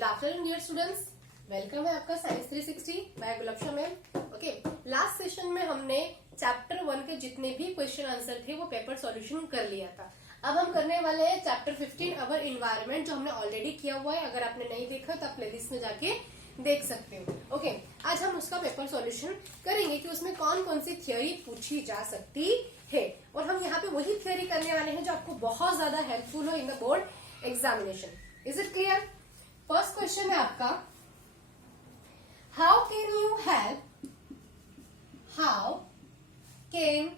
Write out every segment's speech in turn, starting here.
Good afternoon dear students, welcome है आपका science 360 by Gulaksha ma'am. Okay, last session में हमने चैप्टर 1 के जितने भी क्वेश्चन आंसर थे वो पेपर सॉल्यूशन कर लिया था। अब हम करने वाले हैं चैप्टर 15 अवर इन्वायरमेंट, जो हमने ऑलरेडी किया हुआ है। अगर आपने नहीं देखा तो आप प्लेलिस्ट में जाके देख सकते हो। ओके, आज हम उसका पेपर सॉल्यूशन करेंगे कि उसमें कौन कौन सी थ्योरी पूछी जा सकती है, और हम यहाँ पे वही थ्योरी करने वाले हैं जो आपको बहुत ज्यादा हेल्पफुल हो in the board examination. Is it clear? First question है आपका, how can you help in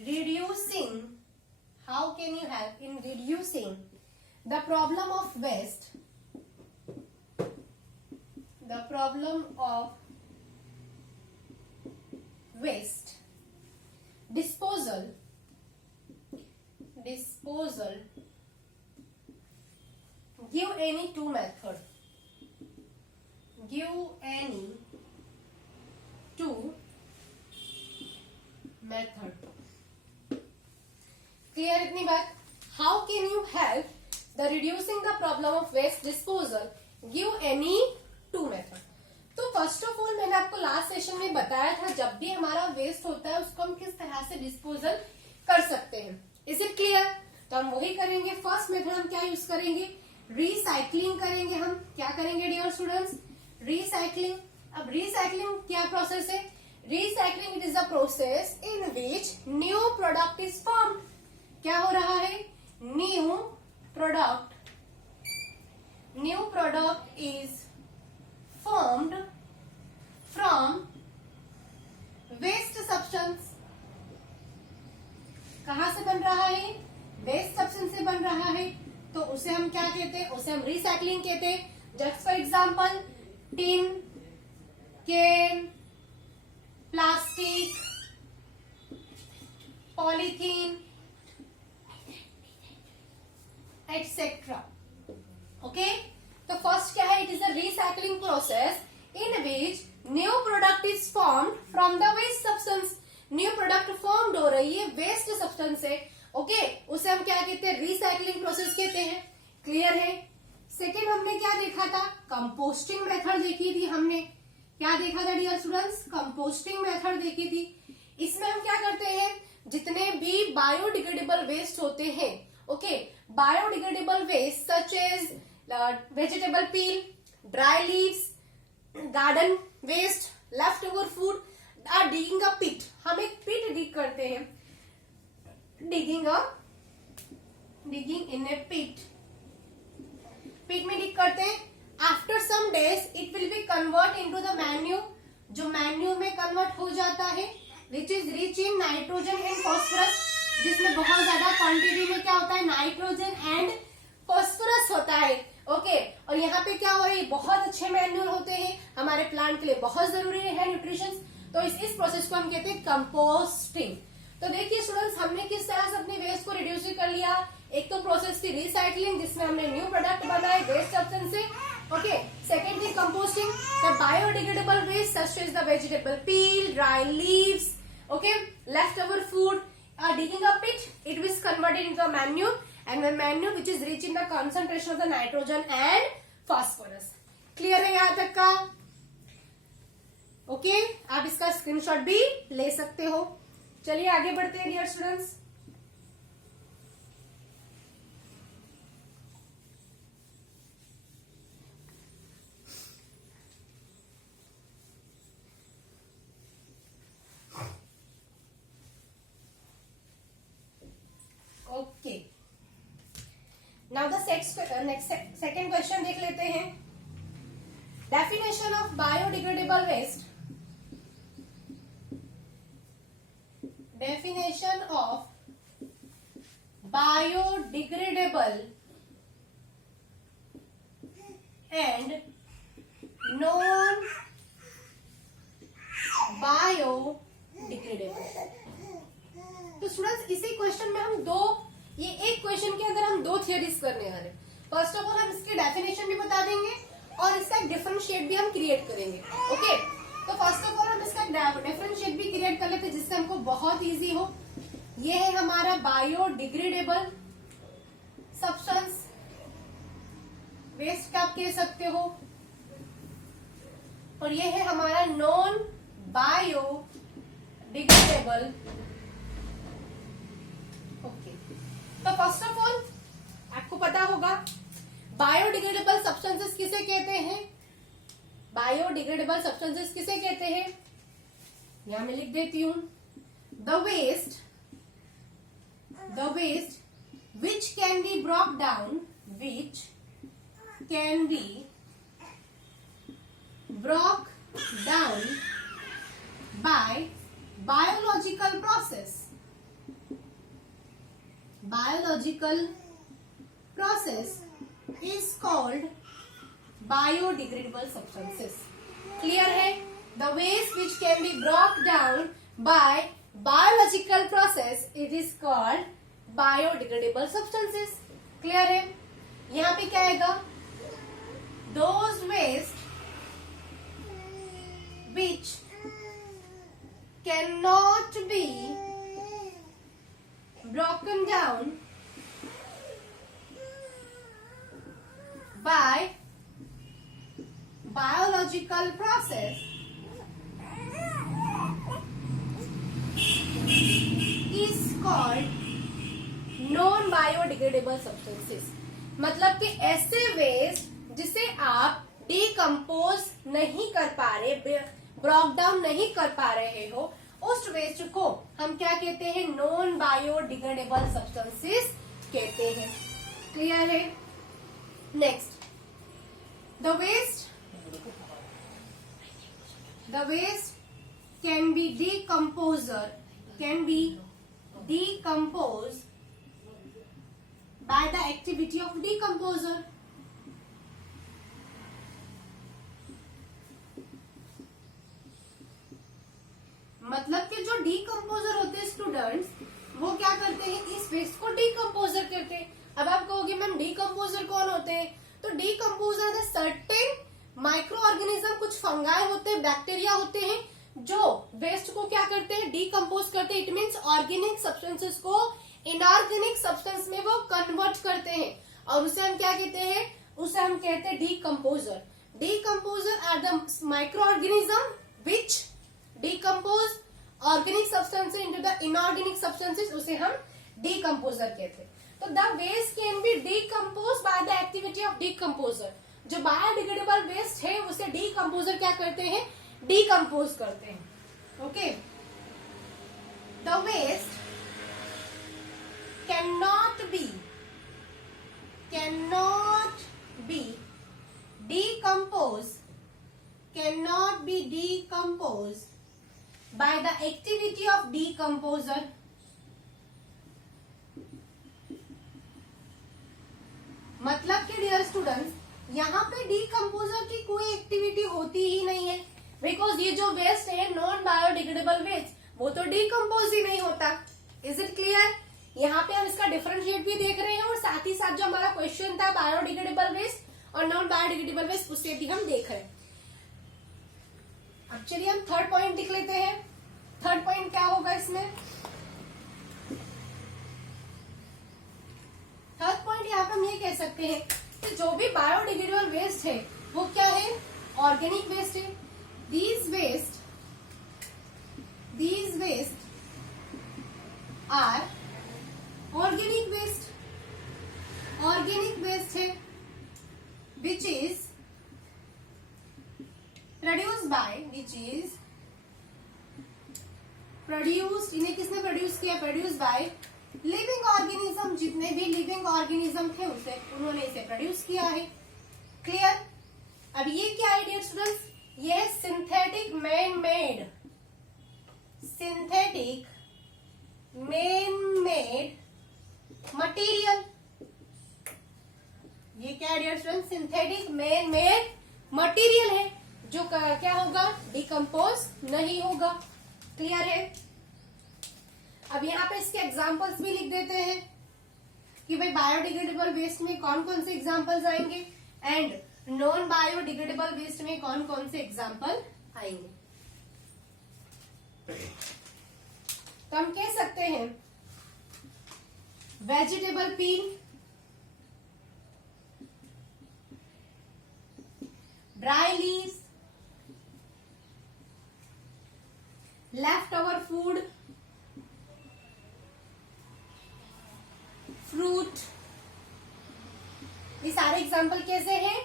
reducing the problem of waste disposal give any two method clear? इतनी बात। How can you help the reducing the problem of waste disposal, give any two method. तो first of all मैंने आपको last session में बताया था, जब भी हमारा वेस्ट होता है उसको हम किस तरह से डिस्पोजल कर सकते हैं। Is it clear? तो हम वही करेंगे। फर्स्ट मेथड हम क्या यूज करेंगे? रिसाइकलिंग करेंगे। हम क्या करेंगे डियर स्टूडेंट्स? रिसाइकलिंग। अब रिसाइकलिंग क्या प्रोसेस है? Recycling it is a process in which new product is formed. क्या हो रहा है? New product is formed from waste substance. कहां से बन रहा है? वेस्ट सब्सटेंस से बन रहा है, तो उसे हम क्या कहते हैं? उसे हम रिसाइकलिंग कहते हैं। Just for example, tin, can, plastic, polythene etcetera. Okay, तो फर्स्ट क्या है? It is a recycling process in which new product is formed from the waste substance. New product formed हो रही है वेस्ट सब्सटेंस से। Okay, उसे हम क्या कहते हैं? रिसाइकलिंग प्रोसेस कहते हैं। क्लियर है? सेकेंड हमने क्या देखा था? कंपोस्टिंग मेथड देखी थी हमने। क्या देखा था डियर स्टूडेंट्स? कंपोस्टिंग मेथड देखी थी। इसमें हम क्या करते हैं? जितने भी बायोडिग्रेडेबल वेस्ट होते हैं, okay, biodegradable waste such as vegetable peel, dry leaves, garden waste, left over food are digging a pit. हम एक पिट डिग करते हैं, डिगिंग इन ए पिट में डिग करते हैं। After some days it will be convert into the manure, जो manure में convert हो जाता है, which is rich in nitrogen and phosphorus, जिसमें बहुत ज्यादा क्वांटिटी में क्या होता है? नाइट्रोजन एंड फॉस्फोरस होता है। ओके, और यहाँ पे क्या हो रहा है? बहुत अच्छे मैन्यूर होते हैं, हमारे प्लांट के लिए बहुत जरूरी है न्यूट्रिशन। तो इस प्रोसेस को हम कहते हैं कंपोस्टिंग। तो देखिए स्टूडेंट्स, हमने किस तरह से अपने वेस्ट को रिड्यूस कर लिया। एक तो प्रोसेस थी रिसाइकलिंग, जिसमें हमने न्यू प्रोडक्ट बनाए वेस्ट सब्सटेंस से। ओके, सेकेंड थी composting, the biodegradable waste such as the vegetable peel, dry leaves, okay, left over food are digging a pit, it is converted into a manure, and the manure which is rich in the concentration of the nitrogen and phosphorus. Clear है यहां तक का? Okay, आप इसका screenshot भी ले सकते हो। चलिए आगे बढ़ते हैं dear students. Okay, now the second question देख लेते हैं। Definition of biodegradable waste. Definition of biodegradable and non biodegradable. तो स्टूडेंट्स, इसी क्वेश्चन में हम ये एक क्वेश्चन के अंदर हम दो थियरीज करने वाले। फर्स्ट ऑफ ऑल हम इसकी डेफिनेशन भी बता देंगे और इसका एक डिफरेंशिएट भी हम क्रिएट करेंगे। ओके, तो फर्स्ट ऑफ ऑल हम इसका डिफरेंशिएट भी क्रिएट कर लेते हैं जिससे हमको बहुत इजी हो। ये है हमारा बायोडिग्रेडेबल सब्सटेंस, वेस्ट आप कह सकते हो, और ये है हमारा नॉन बायोडिग्रेडेबल। ओके, तो फर्स्ट ऑफ ऑल आपको पता होगा बायोडिग्रेडेबल सब्सटेंसेस किसे कहते हैं, बायोडिग्रेडेबल सब्सटेंसेस किसे कहते हैं, यहां मैं लिख देती हूं, the waste which can be brought down, which can be brought down by biological process is called biodegradable substances. Clear है? The waste which can be brought down by biological process, it is called biodegradable substances. Clear है? यहाँ पे क्या आएगा, those waste which cannot be broken down by biological process is called non biodegradable substances. मतलब कि ऐसे waste जिसे आप डिकम्पोज नहीं कर पा रहे, ब्रेक डाउन नहीं कर पा रहे हो, उस वेस्ट को हम क्या कहते हैं, नॉन बायोडिग्रेडेबल सब्सटेंसेस कहते हैं। क्लियर है? Next, the waste can be decomposed by the activity of decomposer. मतलब कि जो डीकम्पोजर होते हैं स्टूडेंट्स, वो क्या करते हैं, इस वेस्ट को डीकम्पोजर करते हैं। अब आप कहोगे मैम डीकम्पोजर कौन होते हैं, तो डीकम्पोजर है सर्टेन माइक्रो ऑर्गेनिज्म, कुछ फंगाई होते हैं, बैक्टीरिया होते हैं, जो वेस्ट को क्या करते हैं, डीकम्पोज करते हैं। इट मीन्स ऑर्गेनिक सब्सटेंसेस को इनऑर्गेनिक सब्सटेंस में वो कन्वर्ट करते हैं, और उसे हम क्या कहते हैं, उसे हम कहते हैं decomposer. Decomposer are the micro organism which decompose organic substances into the inorganic substances, उसे हम डीकम्पोजर कहते हैं। तो the waste can be decompose by the activity of decomposer. जो बायोडिग्रेडेबल वेस्ट है उसे डीकम्पोजर क्या करते हैं, डीकम्पोज करते हैं। Okay, the waste cannot be decomposed by the activity of decomposer. मतलब कि डियर स्टूडेंट्स, यहाँ पे डीकम्पोजर की कोई एक्टिविटी होती ही नहीं है, बिकॉज ये जो वेस्ट है नॉन बायोडिग्रेडेबल वेस्ट, वो तो डीकम्पोज ही नहीं होता। Is it clear? यहाँ पे हम इसका डिफरेंशिएट भी देख रहे हैं, और साथ ही साथ जो हमारा क्वेश्चन था बायोडिग्रेडेबल वेस्ट और नॉन बायोडिग्रेडेबल वेस्ट, उससे भी हम देख रहे हैं। अब चलिए हम थर्ड पॉइंट देख लेते हैं। थर्ड पॉइंट क्या होगा इसमें, थर्ड पॉइंट यहाँ पे हम ये कह सकते हैं कि जो भी बायोडिग्रेडेबल वेस्ट है वो क्या है, ऑर्गेनिक वेस्ट है। These waste are organic waste है which is produced, इन्हें किसने प्रोड्यूस किया, प्रोड्यूस बाय लिविंग ऑर्गेनिज्म। जितने भी लिविंग ऑर्गेनिज्म थे उसे उन्होंने इसे प्रोड्यूस किया है। क्लियर? अब ये क्या है डियर स्टूडेंट्स, ये सिंथेटिक मैन मेड मटेरियल। ये क्या है dear student, synthetic man made material है, जो क्या होगा, डिकम्पोज नहीं होगा। क्लियर है? अब यहाँ पे इसके एग्जांपल्स भी लिख देते हैं कि भाई बायोडिग्रेडेबल वेस्ट में कौन कौन से एग्जांपल्स आएंगे एंड नॉन बायोडिग्रेडेबल वेस्ट में कौन कौन से एग्जांपल आएंगे। तो हम कह सकते हैं vegetable peel, dry leaves, leftover food, fruit, ये सारे एग्जाम्पल कैसे हैं?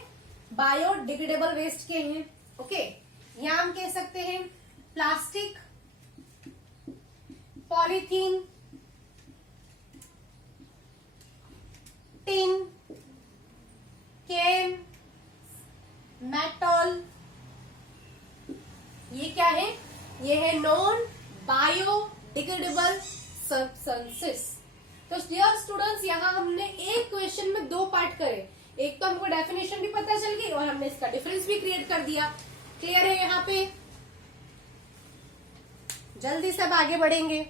बायोडिग्रेडेबल वेस्ट के हैं। ओके, यहाँ हम कह सकते हैं plastic, polythene, tin, can, metal, ये क्या है? ये है नॉन बायोडिग्रेडेबल सब्सटेंसेस। तो डियर स्टूडेंट्स, यहाँ हमने एक क्वेश्चन में दो पार्ट करे। एक तो हमको डेफिनेशन भी पता चल गई और हमने इसका डिफरेंस भी क्रिएट कर दिया। क्लियर है? यहाँ पे जल्दी से अब आगे बढ़ेंगे।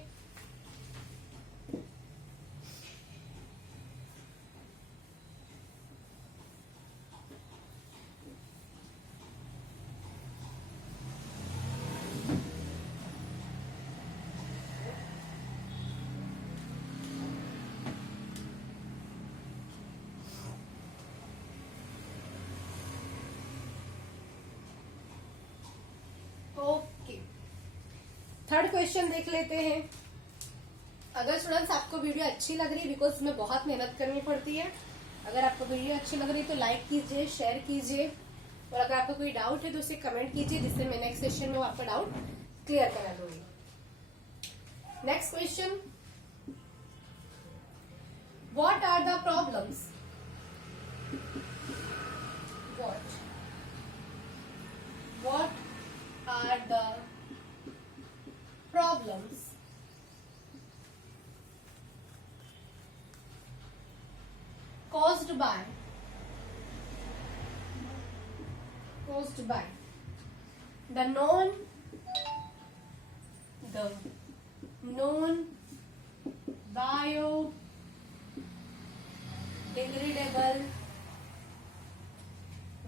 ओके, थर्ड क्वेश्चन देख लेते हैं। अगर स्टूडेंट्स आपको वीडियो अच्छी लग रही है, बिकॉज इसमें बहुत मेहनत करनी पड़ती है, अगर आपको वीडियो अच्छी लग रही है तो लाइक कीजिए, शेयर कीजिए, और अगर आपको कोई डाउट है तो उसे कमेंट कीजिए, जिससे मैं नेक्स्ट सेशन में आपका डाउट क्लियर करा दूंगी। Next question, what are the problems? What are the problems caused by the non biodegradable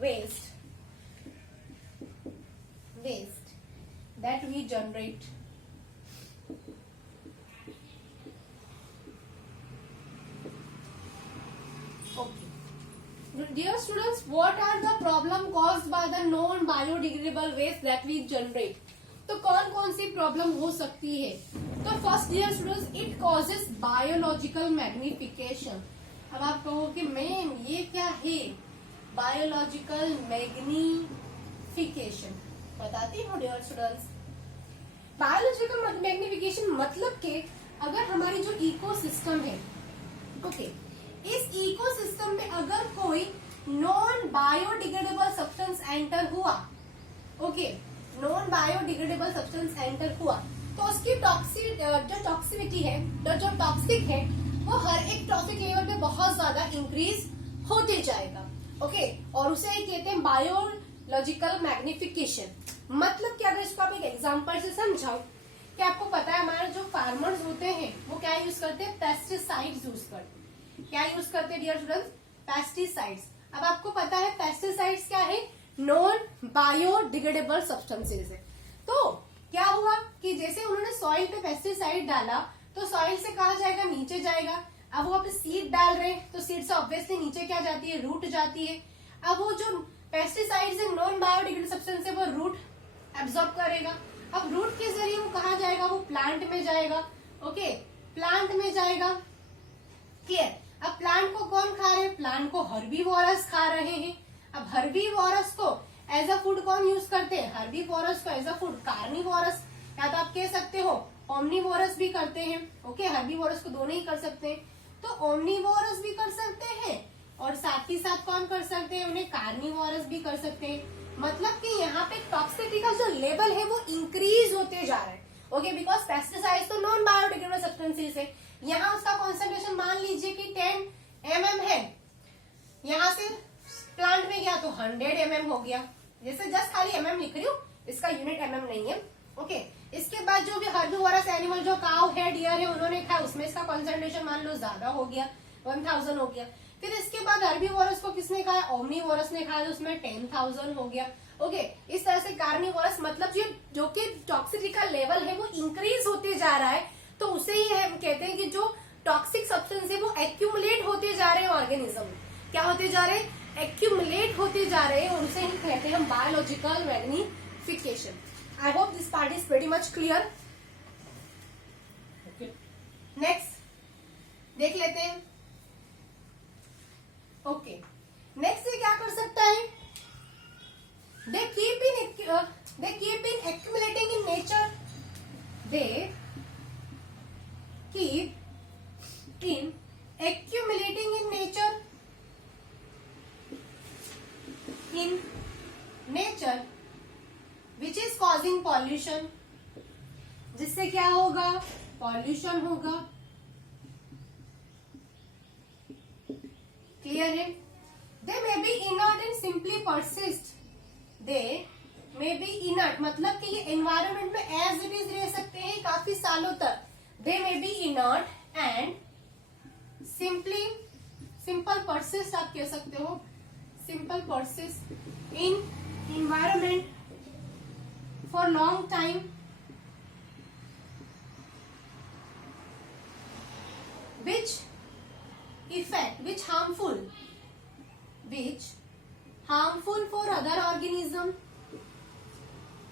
waste that we generate? Okay, dear students, what are the problem caused by the non biodegradable waste that we generate? तो कौन कौन सी problem हो सकती है? तो first dear students, it causes biological magnification. अब आप कहो कि मैम ये क्या है? बायोलॉजिकल मैग्निफिकेशन बताती हूँ डियर स्टूडेंट्स। बायोलॉजिकल मैग्निफिकेशन मतलब कि अगर हमारी जो इकोसिस्टम है, ओके, इस इकोसिस्टम में अगर कोई नॉन बायोडिग्रेडेबल सब्सटेंस एंटर हुआ, okay, non biodegradable substance enter हुआ, तो उसकी जो टॉक्सिविटी है, जो टॉक्सिक है, वो हर एक टॉक्सिक लेवल पे बहुत ज्यादा इंक्रीज होते जाएगा। ओके, और उसे कहते हैं बायोलॉजिकल मैग्निफिकेशन। मतलब क्या? अगर इसको आप एक एग्जांपल से समझाओ कि आपको पता है हमारे जो फार्मर्स होते हैं वो क्या यूज करते हैं? पेस्टिसाइड्स यूज करते हैं। क्या यूज करते हैं डियर स्टूडेंट्स? पेस्टिसाइड्स। अब आपको पता है पेस्टिसाइड्स क्या है? नॉन बायोडिग्रेडेबल सब्सटेंसेज है। तो क्या हुआ कि जैसे उन्होंने सॉइल पे पेस्टिसाइड डाला तो सॉइल से कहा जाएगा? नीचे जाएगा। अब वो आप सीड डाल रहे हैं तो सीड से ऑब्वियसली नीचे क्या जाती है? रूट जाती है। अब वो जो पेस्टिसाइड्स है, नॉन बायोडिग्रेडेबल सब्सटेंस है, वो रूट एब्जॉर्ब करेगा। अब रूट के जरिए वो कहा जाएगा? वो प्लांट में जाएगा। ओके, प्लांट में जाएगा। क्लियर? अब प्लांट को कौन खा रहे हैं? प्लांट को हर्बीवोरस खा रहे हैं। अब हर्बीवोरस को एज अ फूड कौन यूज करते हैं? हर्बीवोरस को एज अ फूड कार्निवोरस, या तो आप कह सकते हो ओमनीवोरस भी करते हैं। ओके, हर्बीवोरस को दोनों ही कर सकते हैं। तो ओमनीवोरस भी कर सकते हैं और साथ ही साथ कौन कर सकते हैं? उन्हें कार्निवोरस भी कर सकते हैं। मतलब कि यहाँ पे टॉक्सिसिटी का जो लेवल है वो इंक्रीज होते जा रहा है। ओके, बिकॉज पेस्टिसाइड्स तो नॉन बायोडिग्रेडेबल सब्सटेंसेस है। यहाँ उसका कॉन्सेंट्रेशन मान लीजिए कि 10 mm है, यहाँ से प्लांट में गया तो 100 mm हो गया। जैसे जस्ट खाली mm लिख रही हूँ, इसका यूनिट mm नहीं है। ओके, इसके बाद जो भी हर्बीवोरस एनिमल जो काउ है, डियर है, उन्होंने खाया, उसमें इसका कॉन्सेंट्रेशन मान लो ज्यादा हो गया, 1000 हो गया। फिर इसके बाद हर्बीवोरस को किसने खाया? ओमनीवोरस ने खाया, उसमें 10,000 हो गया। ओके, इस तरह से कार्निवोरस, मतलब ये जो कि टॉक्सिसिटी का लेवल है वो इंक्रीज होते जा रहा है, तो उसे ही हम कहते हैं कि जो टॉक्सिक सब्सटेंस है वो एक्यूमुलेट होते जा रहे हैं ऑर्गेनिज्म में। क्या होते जा रहे हैं? एक्यूमुलेट होते जा रहे हैं, और उसे ही कहते हैं हम biological magnification. I hope this part is very much clear. Next देख लेते हैं। ओके, नेक्स्ट ये क्या कर सकता है? दे keep in accumulating in nature, they keep in accumulating in nature which is causing pollution, जिससे क्या होगा? पॉल्यूशन होगा। क्लियर है? They may be inert and simply persist, they may be inert मतलब कि ये एनवायरमेंट में एज इट इज रह सकते हैं काफी सालों तक। They may be inert and simple persist, आप कह सकते हो simple persist in environment for long time, which harmful for other organism।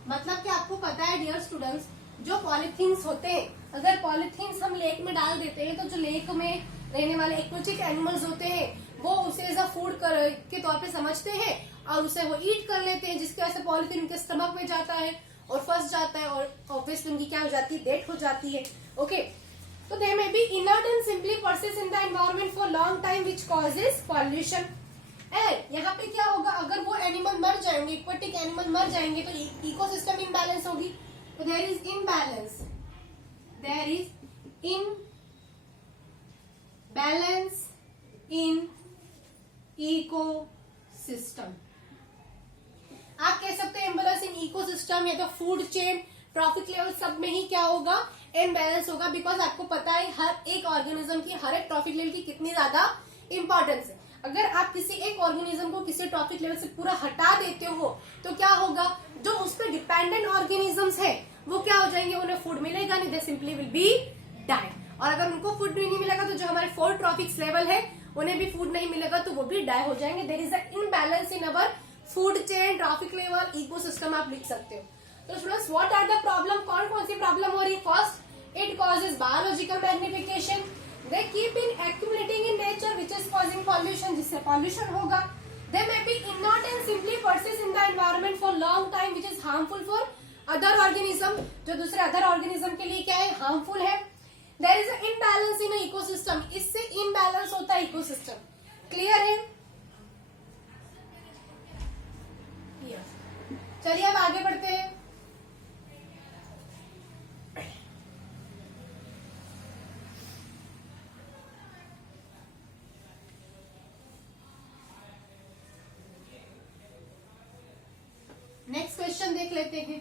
मतलब कि आपको पता है डियर स्टूडेंट्स, जो पॉलीथीन्स होते हैं, अगर पॉलीथीन्स हम लेक में डाल देते हैं तो जो लेक में रहने वाले एक्वेटिक एनिमल्स होते हैं वो उसे एज अ फूड के तौर पे समझते हैं और उसे वो ईट कर लेते हैं, जिसकी वजह से पॉलीथीन उनके स्टमक में जाता है और फंस जाता है और ऑब्वियसली उनकी क्या हो जाती है? डेथ हो जाती है। ओके, तो they may be inert and simply persist in the environment for long time which causes pollution. यहाँ पे क्या होगा? अगर वो एनिमल मर जाएंगे, एक्वेटिक एनिमल मर जाएंगे तो इकोसिस्टम इनबैलेंस होगी। So there is imbalance in ecosystem। आप कह सकते हैं imbalance in ecosystem, या तो फूड चेन, ट्रॉफिक लेवल, सब में ही क्या होगा? इम्बैलेंस होगा। बिकॉज आपको पता है हर एक ऑर्गेनिज्म की, हर एक ट्रॉफिक लेवल की कितनी ज्यादा इंपॉर्टेंस है। अगर आप किसी एक ऑर्गेनिज्म को किसी ट्रॉफिक लेवल से पूरा हटा देते हो तो क्या होगा? जो उस पर डिपेंडेंट ऑर्गेनिजम्स है वो क्या हो जाएंगे? उन्हें फूड मिलेगा नहीं, they simply will be die. और अगर उनको फूड भी नहीं मिलेगा तो जो हमारे 4 ट्रॉफिक्स लेवल है उन्हें भी फूड नहीं मिलेगा तो वो भी डाई हो जाएंगे। There is a imbalance in our food chain, trophic level, ecosystem, आप लिख सकते हो। तो students, what are the problem? कौन कौन सी प्रॉब्लम हो रही है? First, it causes biological magnification, they keep in accumulating in nature which is causing pollution, जिससे पॉल्यूशन होगा। They may be inert and simply persist in the environment for long time which is harmful for other organism, जो दूसरे other organism के लिए क्या है? Harmful है। There is a imbalance in ecosystem, इससे इम्बैलेंस होता है इकोसिस्टम। क्लियर है? चलिए अब आगे बढ़ते हैं। नेक्स्ट क्वेश्चन देख लेते हैं।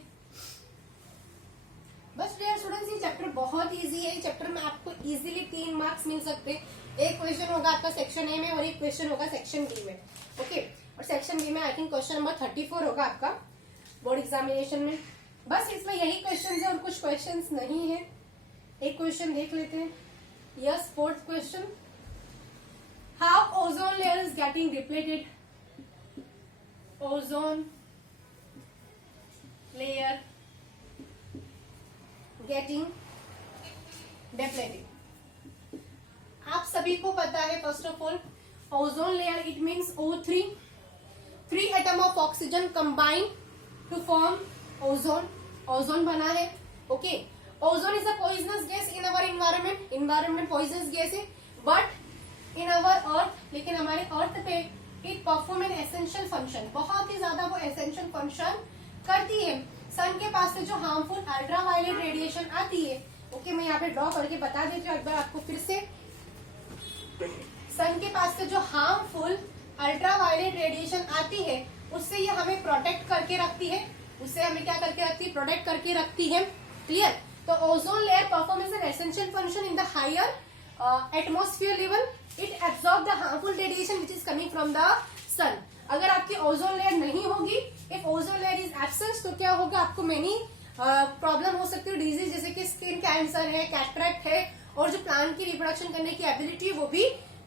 बस डियर स्टूडेंट्स, ये चैप्टर बहुत इजी है। चैप्टर में आपको इजीली 3 मार्क्स मिल सकते हैं। एक क्वेश्चन होगा आपका सेक्शन ए में और एक क्वेश्चन होगा सेक्शन बी में। ओके, और सेक्शन बी में आई थिंक क्वेश्चन नंबर 34 होगा आपका बोर्ड एग्जामिनेशन में। बस इसमें यही क्वेश्चन है और कुछ क्वेश्चन नहीं है। एक क्वेश्चन देख लेते हैं। Yes, 4th question, how ozone layer is getting depleted? Ozone layer getting depleted। आप सभी को पता है first of all ozone layer it means O3, 3 atom of oxygen combine to form ozone. Ozone बना है। Okay, ozone is a poisonous gas in our environment. Environment poisonous gas है, but in our earth, लेकिन हमारे earth पे it perform an essential function. बहुत ही ज्यादा वो एसेंशियल फंक्शन करती है। सन के पास से जो हार्मफुल अल्ट्रावायलेट रेडिएशन आती है, ओके, मैं यहाँ पे ड्रॉ करके बता देती हूँ एक बार आपको फिर से। सन के पास से जो हार्मफुल अल्ट्रावायलेट रेडिएशन आती है उससे ये हमें प्रोटेक्ट करके रखती है। उससे हमें क्या करके रखती है? प्रोटेक्ट करके रखती है। क्लियर? तो ozone layer perform as an essential function in the higher atmosphere level. It absorb the harmful radiation which is coming from the sun. अगर आपकी ओजोन लेयर नहीं होगी, if ozone layer is absent, तो क्या होगा? आपको many problem हो सकती है, डिजीज जैसे कि स्किन कैंसर है, कैटरेक्ट है और जो प्लांट की रिप्रोडक्शन करने की एबिलिटी है वो भी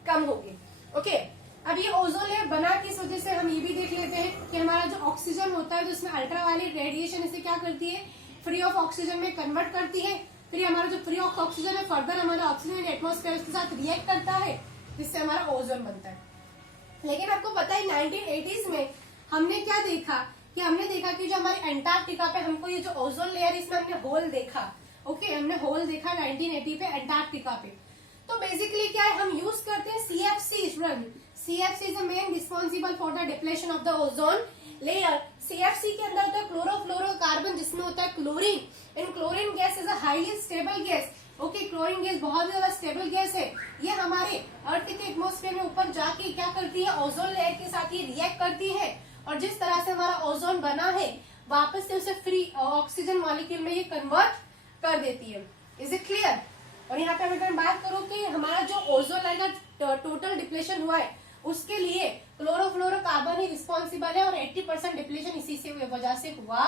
कम होगी। ओके, अब ये ओजोन लेयर बना किस वजह से, हम ये भी देख लेते हैं कि हमारा जो ऑक्सीजन होता है तो इसमें अल्ट्रावायलेट रेडिएशन इसे क्या करती है, फ्री ऑफ ऑक्सीजन में कन्वर्ट करती है। फिर हमारा जो फ्री ऑफ ऑक्सीजन है फर्दर हमारा ऑक्सीजन एटमोस्फेयर के साथ रिएक्ट करता है, जिससे हमारा ओजोन बनता है। लेकिन आपको पता है 1980s में हमने क्या देखा कि हमने देखा कि जो हमारे एंटार्क्टिका पे हमको ये जो ओजोन लेयर इसमें हमने होल देखा। ओके, हमने होल देखा 1980 पे एंटार्क्टिका पे। तो बेसिकली क्या है, हम यूज करते हैं CFC student. CFC is the main responsible for the depletion of the ozone layer. CFC के अंदर होता है क्लोरोफ्लोरोकार्बन, जिसमें होता है chlorine, and chlorine gas is a highly stable gas. Okay, chlorine gas बहुत ज्यादा स्टेबल गैस है। ये हमारे अर्थ के एटमोस्फेयर में ऊपर जाके क्या करती है, ओजोन लेयर के साथ ये रिएक्ट करती है, और जिस तरह से हमारा ओजोन बना है वापस से उसे फ्री ऑक्सीजन मॉलिक्यूल में ये कन्वर्ट कर देती है। Is it clear? और यहाँ पे अगर मैं बात करूँ कि हमारा जो ओजोन लेयर का टोटल डिप्लेशन हुआ है उसके लिए क्लोरोफ्लोरोकार्बन ही रिस्पॉन्सिबल है, और 80% डिप्लेशन इसी से वजह से हुआ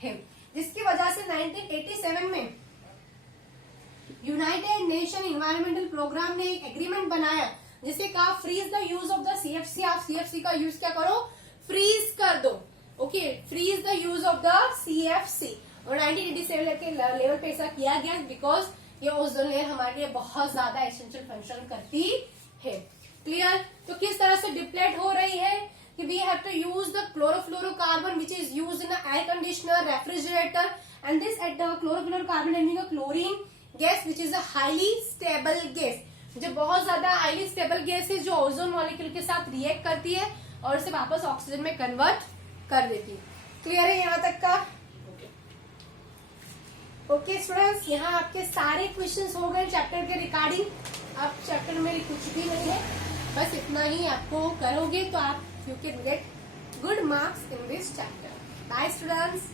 है, जिसकी वजह से 1987 में यूनाइटेड नेशन इन्वायरमेंटल प्रोग्राम ने एक एग्रीमेंट बनाया जिसे कहा freeze the use of the CFC। आप CFC का यूज क्या करो, फ्रीज कर दो। Okay, freeze the use of the CFC। और 1987 के लेवल पे ऐसा किया गया बिकॉज ये ओजोन लेयर हमारे लिए बहुत ज्यादा एसेंशियल फंक्शन करती है। क्लियर? तो किस तरह से डिप्लेट हो रही है कि we have to use the chlorofluorocarbon which is used in air conditioner, refrigerator, and this at the chlorofluorocarbon and chlorine gas which is a highly stable gas. जो बहुत ज्यादा हाईली स्टेबल गैस है, जो ozone molecule के साथ react करती है और इसे वापस ऑक्सीजन में कन्वर्ट कर देती है। क्लियर है यहाँ तक का? ओके स्टूडेंट्स, यहाँ आपके सारे क्वेश्चंस हो गए चैप्टर के रिगार्डिंग। अब चैप्टर में कुछ भी नहीं है, बस इतना ही आपको करोगे तो आप you can get good marks in this chapter. Bye students.